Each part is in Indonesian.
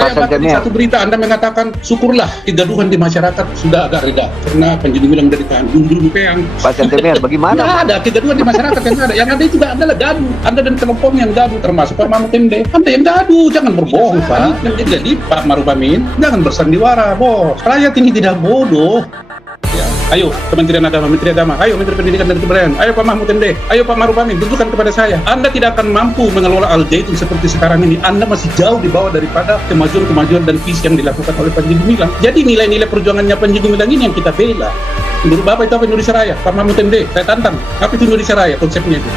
Saya baca di satu berita Anda mengatakan syukurlah kegaduhan di masyarakat sudah agak reda karena Panji Gumilang dari tahan gundur peang. Pak Santemir, bagaimana? Nggak ada kegaduhan di masyarakat yang ada. Yang ada itu adalah gaduh. Anda dan kelompok yang gaduh termasuk Pak Mahmud MD. Anda yang gaduh, jangan berbohong Pak. Jadi Pak Maruf Amin jangan bersandiwara, bos. Rakyat ini tidak bodoh. Ya. Ayo Kementerian Agama, Menteri Agama, ayo Menteri Pendidikan dan Kebudayaan, ayo Pak Mahmud MD, ayo Pak Maruf Amin, tunjukkan kepada saya, Anda tidak akan mampu mengelola Al-Zaitun seperti sekarang ini. Anda masih jauh di bawah daripada kemajuan-kemajuan dan visi yang dilakukan oleh Panji Gumilang. Jadi nilai-nilai perjuangannya Panji Gumilang ini yang kita bela. Menurut Bapak itu apa Indonesia Raya? Pak Mahmud MD, saya tantang, apa itu Indonesia Raya konsepnya itu?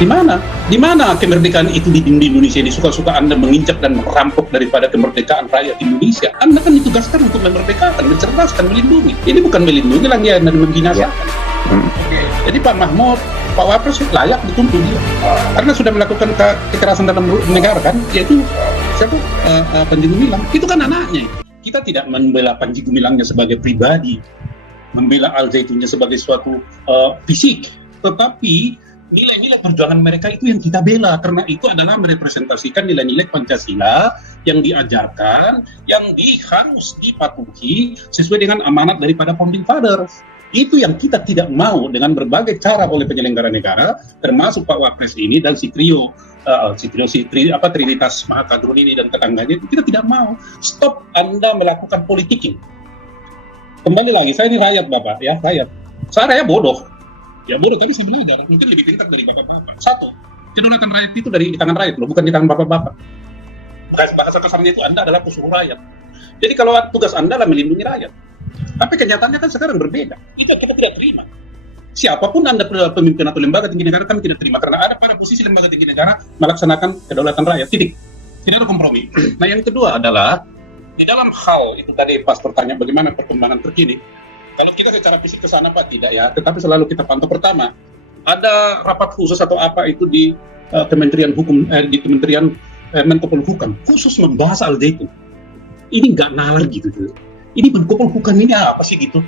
Di mana? Di mana kemerdekaan itu di Indonesia ini? Suka-suka Anda menginjak dan merampok daripada kemerdekaan rakyat Indonesia. Anda kan ditugaskan untuk memerdekakan, mencerdaskan, melindungi. Ini bukan melindungi lagi dan membinasakan. Oke. Jadi Pak Mahmud, Pak Wapres layak dituntut dia. Karena sudah melakukan kekerasan dalam negara kan, yaitu siapa? Panji Gumilang. Itu kan anaknya. Kita tidak membela Panji Gumilangnya sebagai pribadi, membela Al-Zaitunnya sebagai suatu fisik, tetapi nilai-nilai perjuangan mereka itu yang kita bela, karena itu adalah merepresentasikan nilai-nilai Pancasila yang diajarkan, yang harus dipatuhi sesuai dengan amanat daripada Founding Fathers. Itu yang kita tidak mau dengan berbagai cara oleh penyelenggara negara, termasuk Pak Wapres ini dan si Trinitas Mahakadrun ini dan tetangganya, itu kita tidak mau. Stop Anda melakukan politik. Kembali lagi, saya ini rakyat Bapak, ya rakyat. Saya rakyat bodoh. Ya bodoh, tapi saya belajar, mungkin lebih pintar dari bapak-bapak. Satu, kedaulatan rakyat itu di tangan rakyat loh, bukan di tangan bapak-bapak. Bahasa kasarnya itu Anda adalah pesuruh rakyat. Jadi kalau tugas Anda adalah melindungi rakyat. Tapi kenyataannya kan sekarang berbeda. Itu kita tidak terima. Siapapun Anda pemimpin atau lembaga tinggi negara, kami tidak terima. Karena ada pada posisi lembaga tinggi negara melaksanakan kedaulatan rakyat. Titik. Tidak ada kompromi. Nah yang kedua adalah, di dalam hal itu tadi pas bertanya bagaimana perkembangan terkini, kalau kita secara fisik ke sana Pak tidak ya, tetapi selalu kita pantau. Pertama, ada rapat khusus atau apa itu di Kementerian Hukum, di Kementerian Menko Polhukam, khusus membahas Al-Zaitun. Ini nggak nalar gitu. Ini Menko Polhukam ini apa sih gitu?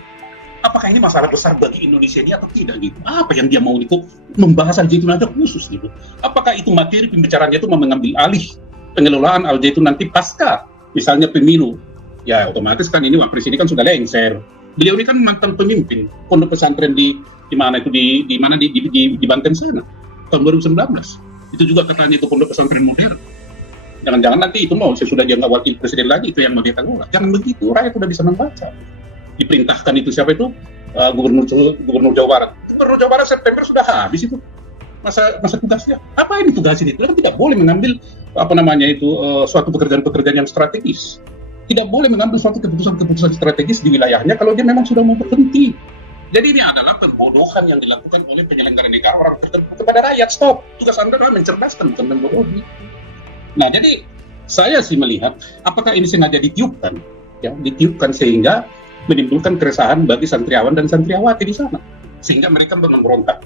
Apakah ini masalah besar bagi Indonesia ini atau tidak gitu? Apa yang dia mau itu membahas Al-Zaitun aja khusus gitu? Apakah itu materi pembicaraannya itu mau mengambil alih pengelolaan Al-Zaitun nanti pasca misalnya pemilu? Ya otomatis kan ini Wapres ini kan sudah lengser. Beliau ini kan mantan pemimpin pondok pesantren di mana itu di Banten sana tahun 2019. Itu juga katanya itu pondok pesantren modern. Jangan-jangan nanti itu mau sesudah dia nggak wakil presiden lagi itu yang mau dia tanggung. Jangan begitu, rakyat sudah bisa membaca. Diperintahkan itu siapa itu Gubernur Jawa Barat. Gubernur Jawa Barat September sudah habis itu masa tugasnya. Apa ini tugasnya itu? Kan tidak boleh mengambil suatu pekerjaan-pekerjaan yang strategis. Tidak boleh mengambil suatu keputusan-keputusan strategis di wilayahnya kalau dia memang sudah mau berhenti. Jadi ini adalah pembodohan yang dilakukan oleh penyelenggara negara orang tertentu kepada rakyat. Stop. Tugas Anda adalah mencerdaskan, bukan membodohi. Nah, jadi saya sih melihat apakah ini sengaja ditiupkan, ya, ditiupkan sehingga menimbulkan keresahan bagi santriawan dan santriawati di sana, sehingga mereka memberontak.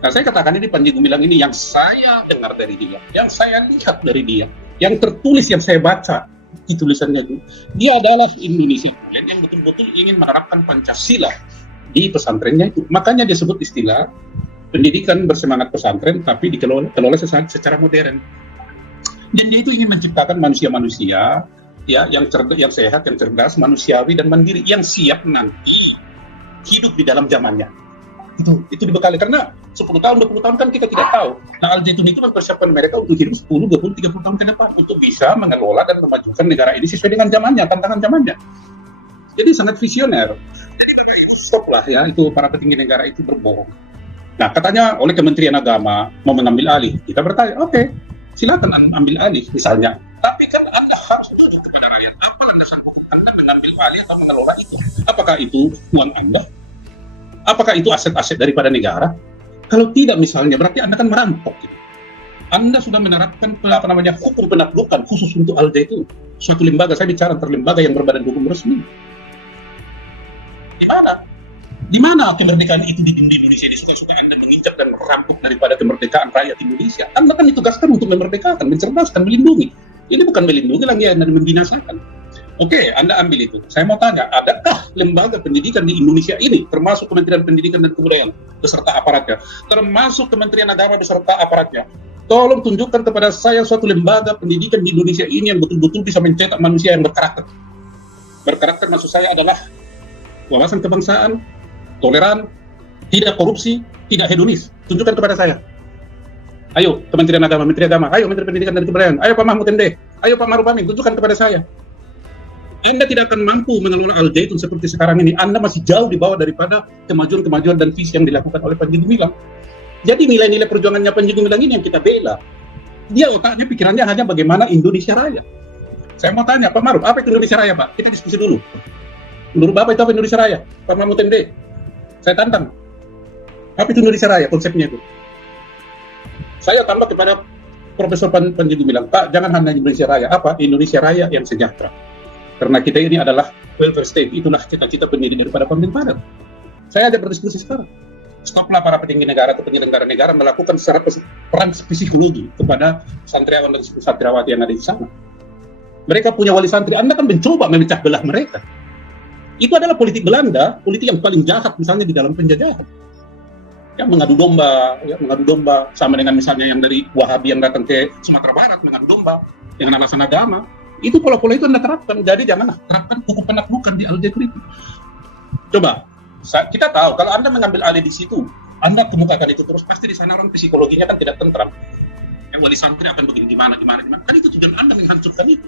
Nah, saya katakan ini Panji Gumilang ini yang saya dengar dari dia, yang saya lihat dari dia, yang tertulis yang saya baca. Tulisannya itu, dia adalah Indonesia yang betul-betul ingin menerapkan Pancasila di pesantrennya itu. Makanya dia sebut istilah pendidikan bersemangat pesantren, tapi dikelola secara modern. Dan dia itu ingin menciptakan manusia-manusia ya yang sehat, yang cerdas, manusiawi dan mandiri, yang siap nanti hidup di dalam zamannya. Itu dibekali, karena 10 tahun, 20 tahun kan kita tidak tahu. Nah, Al-Zaitun itu mempersiapkan mereka untuk hidup 10, 20, 30 tahun ke depan untuk bisa mengelola dan memajukan negara ini sesuai dengan zamannya, tantangan zamannya. Jadi sangat visioner. Stop lah ya, itu para petinggi negara itu berbohong. Nah, katanya oleh Kementerian Agama mau mengambil alih. Kita bertanya, oke, silakan ambil alih misalnya. Tapi kan Anda harus tunjuk kepada rakyat apa landasan hukum Anda mengambil alih atau mengelola itu. Apakah itu uang Anda? Apakah itu aset-aset daripada negara? Kalau tidak misalnya, berarti Anda kan merampok. Gitu. Anda sudah menerapkan hukum penaklukan khusus untuk Al-Zaitun. Suatu lembaga, saya bicara antar lembaga yang berbadan hukum resmi. Di mana? Di mana kemerdekaan itu di Indonesia ini suka-suka Anda menginjak dan merampok daripada kemerdekaan rakyat Indonesia? Anda kan ditugaskan untuk memerdekakan, mencerdaskan, melindungi. Ini bukan melindungi lagi, Anda membinasakan. Oke, Anda ambil itu. Saya mau tanya, adakah lembaga pendidikan di Indonesia ini, termasuk Kementerian Pendidikan dan Kebudayaan beserta aparatnya, termasuk Kementerian Agama beserta aparatnya, Tolong tunjukkan kepada saya suatu lembaga pendidikan di Indonesia ini yang betul-betul bisa mencetak manusia yang berkarakter. Berkarakter maksud saya adalah wawasan kebangsaan, toleran, tidak korupsi, tidak hedonis. Tunjukkan kepada saya. Ayo Kementerian Agama, Menteri Agama, ayo Menteri Pendidikan dan Kebudayaan, ayo Pak Mahfud MD, ayo Pak Maruf Amin, tunjukkan kepada saya. Anda tidak akan mampu mengelola Al-Zaitun seperti sekarang ini. Anda masih jauh di bawah daripada kemajuan-kemajuan dan visi yang dilakukan oleh Panji Gumilang. Jadi nilai-nilai perjuangannya Panji Gumilang ini yang kita bela. Dia otaknya, pikirannya hanya bagaimana Indonesia Raya. Saya mau tanya, Pak Maruf, apa itu Indonesia Raya, Pak? Kita diskusi dulu. Menurut Bapak itu apa Indonesia Raya? Pak Mahfud MD, saya tantang. Apa itu Indonesia Raya, konsepnya itu? Saya tambah kepada Profesor Panji Gumilang, Pak, jangan hanya Indonesia Raya. Apa? Indonesia Raya yang sejahtera. Karena kita ini adalah welfare state, itulah cita-cita pendiri daripada pemerintahan. Saya ada berdiskusi sekarang. Stoplah para petinggi negara atau penyelenggara negara melakukan secara perang psikologi kepada santriawan dan santriawati yang ada di sana. Mereka punya wali santri, Anda kan mencoba memecah belah mereka. Itu adalah politik Belanda, politik yang paling jahat misalnya di dalam penjajahan. Ya, mengadu domba sama dengan misalnya yang dari Wahabi yang datang ke Sumatera Barat mengadu domba dengan alasan agama. Itu pola-pola itu Anda terapkan. Jadi janganlah terapkan hukum penaklukan di Al-Zaitun itu. Coba, kita tahu kalau Anda mengambil alih di situ, Anda kemukakan itu terus, pasti di sana orang psikologinya kan tidak tentram. Wali santri akan begini gimana. Kan itu tujuan Anda menghancurkan itu.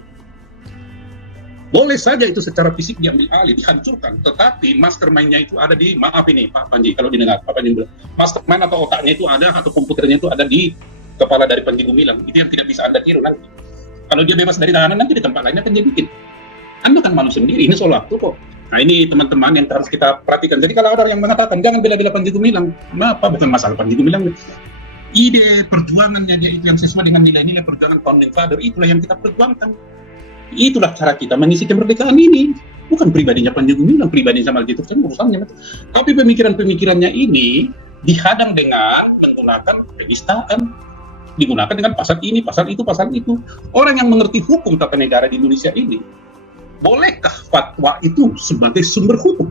Boleh saja itu secara fisik diambil alih, dihancurkan, tetapi mastermind-nya itu ada di, maaf ini Pak Panji, kalau didengar, Pak Panji bilang, mastermind atau otaknya itu ada, atau komputernya itu ada di kepala dari Panji Gumilang. Itu yang tidak bisa Anda tiru nanti. Kalau dia bebas dari tahanan, nanti di tempat lainnya akan dia bikin. Anda kan malu sendiri, ini soal waktu kok. Nah ini teman-teman yang harus kita perhatikan. Jadi kalau ada yang mengatakan, jangan bela-bela Panji Gumilang, apa bukan masalah Panji Gumilang. Ide perjuangannya dia itu yang sesuai dengan nilai-nilai perjuangan Founding Father, itulah yang kita perjuangkan. Itulah cara kita mengisi kemerdekaan ini. Bukan pribadinya Panji Gumilang, pribadi sama Al-Zaitun kan urusannya. Tapi pemikiran-pemikirannya ini dihadang dengan menggunakan penistaan, digunakan dengan pasal ini, pasal itu, pasal itu. Orang yang mengerti hukum tata negara di Indonesia ini, bolehkah fatwa itu sebagai sumber hukum?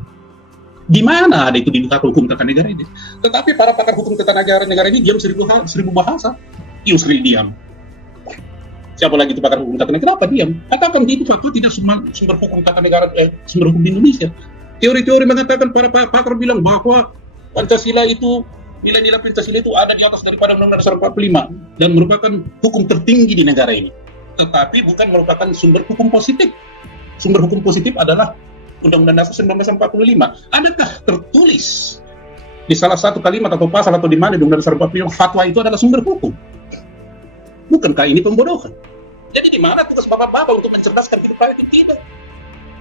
Di mana ada itu di hukum tata negara ini? Tetapi para pakar hukum tata negara ini diam seribu bahasa. Yusril diam. Siapa lagi itu pakar hukum tata negara? Kenapa diam? Katakan itu fatwa tidak sumber hukum tata negara, sumber hukum di Indonesia. Teori-teori mengatakan para pakar bilang bahwa Pancasila itu, nilai-nilai Pancasila itu ada di atas daripada Undang-Undang Dasar 45 dan merupakan hukum tertinggi di negara ini. Tetapi bukan merupakan sumber hukum positif. Sumber hukum positif adalah Undang-Undang Dasar 1945. Adakah tertulis di salah satu kalimat atau pasal atau di mana di Undang-Undang Dasar 45 fatwa itu adalah sumber hukum? Bukankah ini pembodohan? Jadi di mana tugas bapak-bapak untuk mencerdaskan hidup rakyat? Tidak.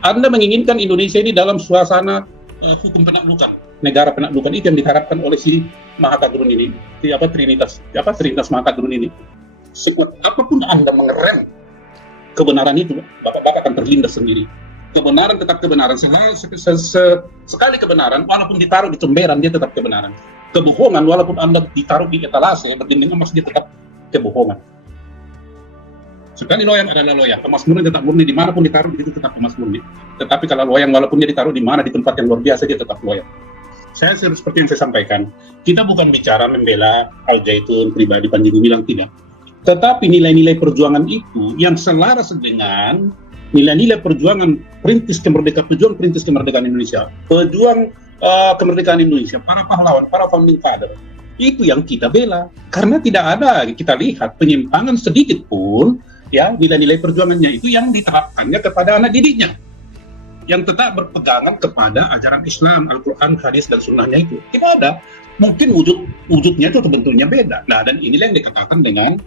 Anda menginginkan Indonesia ini dalam suasana hukum penaklukan, negara penaklukan, itu yang diharapkan oleh si Mahakadrun ini, Trinitas Mahakadrun ini. Sekuat apapun Anda mengerem kebenaran itu, bapak-bapak akan terlindas sendiri. Kebenaran tetap kebenaran. Sekali kebenaran, walaupun ditaruh di cemberan, dia tetap kebenaran. Kebohongan, walaupun Anda ditaruh di etalase, berdinding emas, dia tetap kebohongan. Sekali loyang adalah loyang, emas murni tetap murni, dimanapun ditaruh itu tetap emas murni. Tetapi kalau loyang, walaupun dia ditaruh di mana, di tempat yang luar biasa, dia tetap loyang. Saya seperti yang saya sampaikan, kita bukan bicara membela Al-Zaitun pribadi Panji Gumilang, tidak. Tetapi nilai-nilai perjuangan itu yang selaras dengan nilai-nilai perjuangan pejuang perintis kemerdekaan Indonesia, pejuang kemerdekaan Indonesia, para pahlawan, para founding father, itu yang kita bela. Karena tidak ada, kita lihat penyimpangan sedikit pun, ya, nilai-nilai perjuangannya itu yang diterapkannya kepada anak didiknya, yang tetap berpegangan kepada ajaran Islam, Al-Quran, hadis, dan sunnahnya itu. Tidak ada. Mungkin wujudnya itu bentuknya beda. Nah, dan inilah yang dikatakan dengan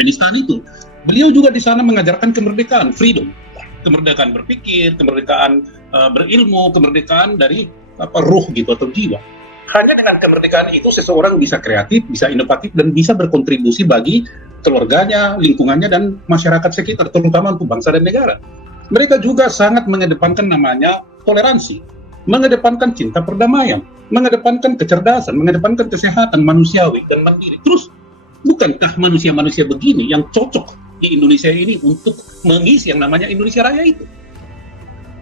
penistaan itu. Beliau juga di sana mengajarkan kemerdekaan, freedom. Kemerdekaan berpikir, kemerdekaan berilmu, kemerdekaan dari ruh gitu atau jiwa. Hanya dengan kemerdekaan itu seseorang bisa kreatif, bisa inovatif, dan bisa berkontribusi bagi keluarganya, lingkungannya, dan masyarakat sekitar, terutama untuk bangsa dan negara. Mereka juga sangat mengedepankan namanya toleransi, mengedepankan cinta perdamaian, mengedepankan kecerdasan, mengedepankan kesehatan manusiawi dan mandiri. Terus, bukankah manusia-manusia begini yang cocok di Indonesia ini untuk mengisi yang namanya Indonesia Raya itu?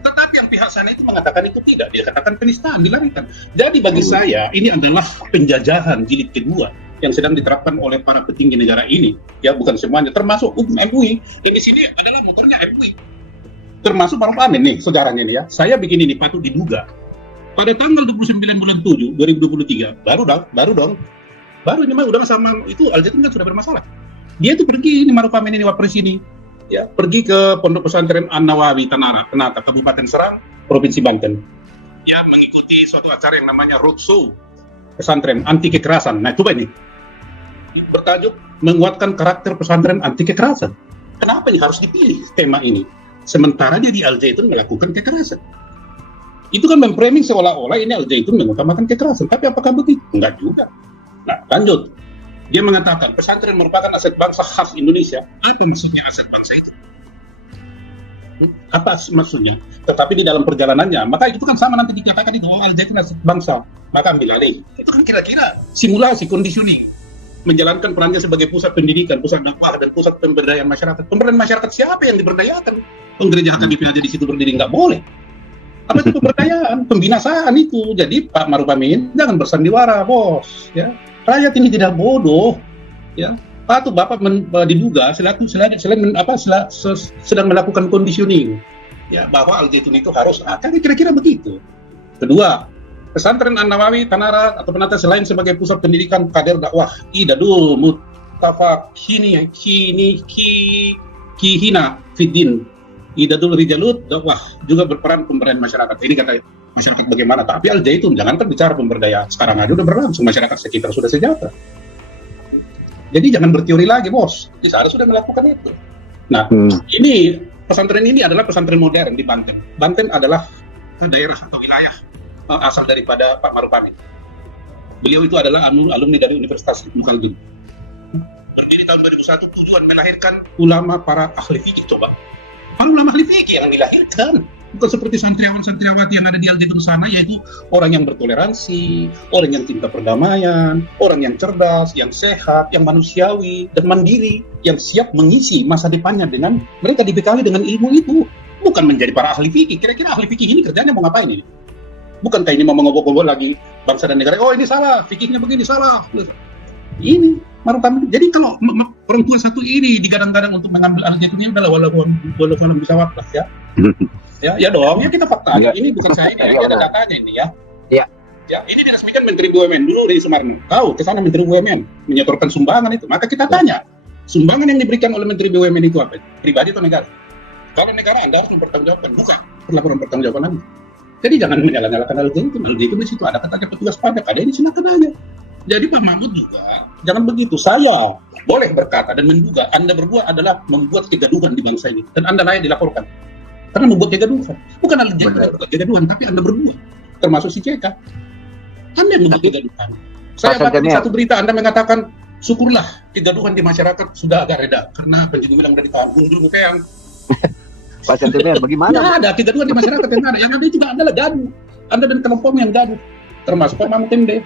Tetapi yang pihak sana itu mengatakan itu tidak, dia katakan penistaan, dilarikan. Jadi bagi saya ini adalah penjajahan jilid kedua. yang sedang diterapkan oleh para petinggi negara ini. Ya, bukan semuanya, termasuk hukum MUI. Yang di sini adalah motornya MUI. Termasuk Maruf Amin nih, sejarahnya nih ya. Saya bikin ini patut diduga. Pada tanggal 29 bulan 7, 2023, baru ini mah udah sama itu Al Zaitun kan sudah bermasalah. Dia itu pergi ini Maruf Amin ini Wapres ini, ya pergi ke Pondok Pesantren An-Nawawi Ternate, Kabupaten Serang, Provinsi Banten. Ya mengikuti suatu acara yang namanya roadshow pesantren anti kekerasan. Nah coba ini bertajuk menguatkan karakter pesantren anti kekerasan. Kenapa ini harus dipilih tema ini? Sementara dia di Al Zaitun melakukan kekerasan. Itu kan memframing seolah-olah ini Al Zaitun mengutamakan kekerasan. Tapi apakah begitu? Enggak juga. Nah, lanjut. Dia mengatakan pesantren merupakan aset bangsa khas Indonesia. Apa maksudnya aset bangsa itu? Apa maksudnya? Tetapi di dalam perjalanannya, maka itu kan sama nanti dikatakan itu Al Zaitun aset bangsa. Maka ambil alih. Itu kan kira-kira simulasi, conditioning. Menjalankan perannya sebagai pusat pendidikan, pusat dakwah, dan pusat pemberdayaan masyarakat. Pemberdayaan masyarakat siapa yang diberdayakan? Gereja KTP aja di situ berdiri nggak boleh. Apa itu pemberdayaan, pembinasaan itu. Jadi Pak Maruf Amin jangan bersandiwara, bos. Ya, rakyat ini tidak bodoh. Ya, patut Bapak diduga sedang melakukan conditioning. Ya, bahwa Al Zaitun itu harus, kan kira-kira begitu. Kedua, pesantren An-Nawawi Ternate atau Ternate selain sebagai pusat pendidikan kader dakwah, idadul mutafaq kihina fiddin. Idadul Rijalut dakwah juga berperan pemberdayaan masyarakat. Ini kata masyarakat bagaimana? Tapi Al Zaitun jangan bicara pemberdayaan. Sekarang aja udah berlangsung, masyarakat sekitar sudah sejahtera. Jadi jangan berteori lagi, bos. Di sana sudah melakukan itu. Nah, ini pesantren ini adalah pesantren modern di Banten. Banten adalah daerah atau wilayah asal daripada Pak Maruf Amin. Beliau itu adalah alumni dari Universitas Ibnu Khaldun. Berdiri tahun 2001, tujuan melahirkan ulama para ahli fikih. Coba. Para ulama ahli fikih yang dilahirkan, bukan seperti santriawan-santriawati yang ada di Al Zaitun sana, yaitu orang yang bertoleransi, orang yang cinta perdamaian, orang yang cerdas, yang sehat, yang manusiawi dan mandiri, yang siap mengisi masa depannya dengan mereka dibekali dengan ilmu itu, bukan menjadi para ahli fikih. Kira-kira ahli fikih ini kerjanya mau ngapain ini? Bukankah ini mau mengobok-obok lagi bangsa dan negara? Oh ini salah, fikihnya begini salah. Ini Maruf Amin. Jadi kalau orang tua satu ini digadang-gadang untuk mengambil Al Zaitun ini adalah walaupun bisa waktu ya. Ya dong, ya kita fakta. Ya. Ini bukan saya ini, ada datanya ini ya. Iya. Ya, ini diresmikan Menteri BUMN dulu dari Sumarno. Tahu, ke sana Menteri BUMN menyetorkan sumbangan itu. Maka kita tanya, sumbangan yang diberikan oleh Menteri BUMN itu apa? Pribadi atau negara? Kalau negara Anda harus mempertanggungjawabkan, bukan laporan pertanggungjawaban Anda. Jadi jangan menyalahkan Al Zaitun. Al Zaitun di situ ada katanya petugas pajak, ada ini silakan aja. Jadi Pak Mahfud juga jangan begitu. Saya boleh berkata dan menduga Anda berdua adalah membuat kegaduhan di bangsa ini dan Anda layak dilaporkan karena membuat kegaduhan. Bukan Al Zaitun yang membuat kegaduhan, tapi Anda berdua, termasuk si JK. Anda yang membuat kegaduhan. Saya baca di satu berita Anda mengatakan syukurlah kegaduhan di masyarakat sudah agak reda karena penjuru bilang udah ditahan. Bundul yang Pak Centener, bagaimana? Ya, ada kegaduhan di masyarakat yang ada juga Anda lah gaduh. Anda dan kelompoknya yang gaduh, termasuk Pak Mahfud MD.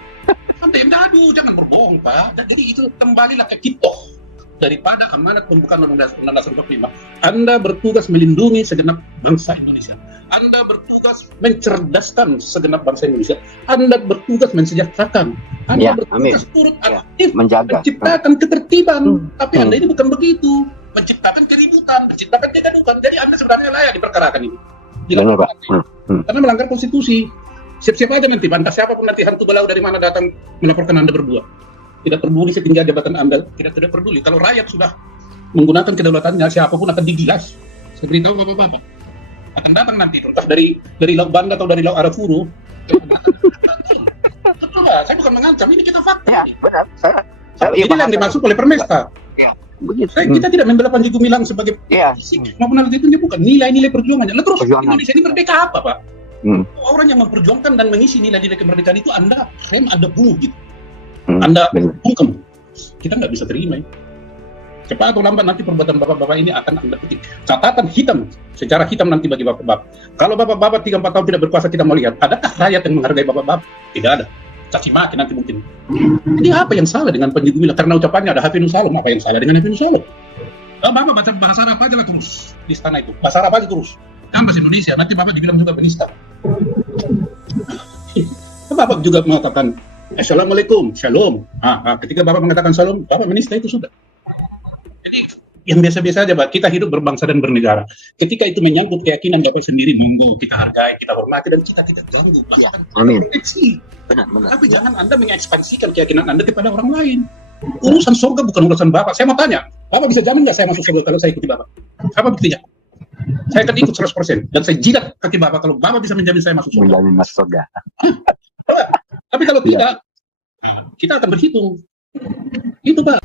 Anda yang gaduh, jangan berbohong Pak. Jadi itu kembalilah ke kitoh daripada amanat pembukaan Undang-Undang Dasar 45. Anda bertugas melindungi segenap bangsa Indonesia. Anda bertugas mencerdaskan segenap bangsa Indonesia. Anda bertugas mensejahterakan. Anda bertugas turut aktif menjaga, menciptakan ketertiban. Tapi Anda ini bukan begitu. Menciptakan keributan, menciptakan kegaduhan. Jadi Anda sebenarnya layak diperkarakan ini. Karena melanggar konstitusi. Siap-siap aja nanti, bantah siapapun nanti hantu belau dari mana datang melaporkan Anda berdua. Tidak peduli setinggi jabatan Anda, tidak peduli. Kalau rakyat sudah menggunakan kedaulatannya, siapapun akan digilas. Saya beritahu bapak-bapak. Akan datang nanti, entah dari Laut Banda atau dari Laut Arafuru. Betul nggak? Saya bukan mengancam, ini kita fakta. Ya, benar. Ini yang dimaksud oleh Permesta. Kita tidak membela Panji Gumilang sebagai fisik maupun hal itu bukan nilai-nilai perjuangannya. Lalu terus Indonesia ini merdeka apa, Pak? Orang yang memperjuangkan dan mengisi nilai-nilai kemerdekaan itu Anda rem, Anda bunuh gitu. Anda bungkam. Kita nggak bisa terima ya. Cepat atau lambat nanti perbuatan bapak-bapak ini akan Anda petik. Catatan hitam, secara hitam nanti bagi bapak-bapak. Kalau bapak-bapak 3-4 tahun tidak berkuasa, kita mau lihat, adakah rakyat yang menghargai bapak-bapak? Tidak ada. Caci maki nanti mungkin. Jadi apa yang salah dengan Panji Gumilang? Karena ucapannya ada Hafiz Salam, apa yang salah dengan Hafiz Salam? Bapak baca bahasa Arab aja lah terus di istana itu. Bahasa Arab aja terus. Kan bahasa Indonesia, nanti bapak dibilang juga penista. Bapak juga mengatakan Assalamualaikum, shalom. Ketika Bapak mengatakan shalom, Bapak menista itu sudah. Jadi yang biasa-biasa aja, Pak. Kita hidup berbangsa dan bernegara. Ketika itu menyangkut keyakinan Bapak sendiri, monggo kita hargai, kita hormati, dan kita ganggu. Ya, Bahkan amin. proteksi. Benar. Tapi jangan Anda mengekspansikan keyakinan Anda kepada orang lain. Urusan surga bukan urusan Bapak. Saya mau tanya, Bapak bisa jamin nggak saya masuk surga kalau saya ikuti Bapak? Apa buktinya? Saya akan ikut 100%. Dan saya jidat kaki Bapak kalau Bapak bisa menjamin saya masuk surga. Menjamin masuk surga. Tapi kalau tidak, kita akan berhitung. Itu Pak.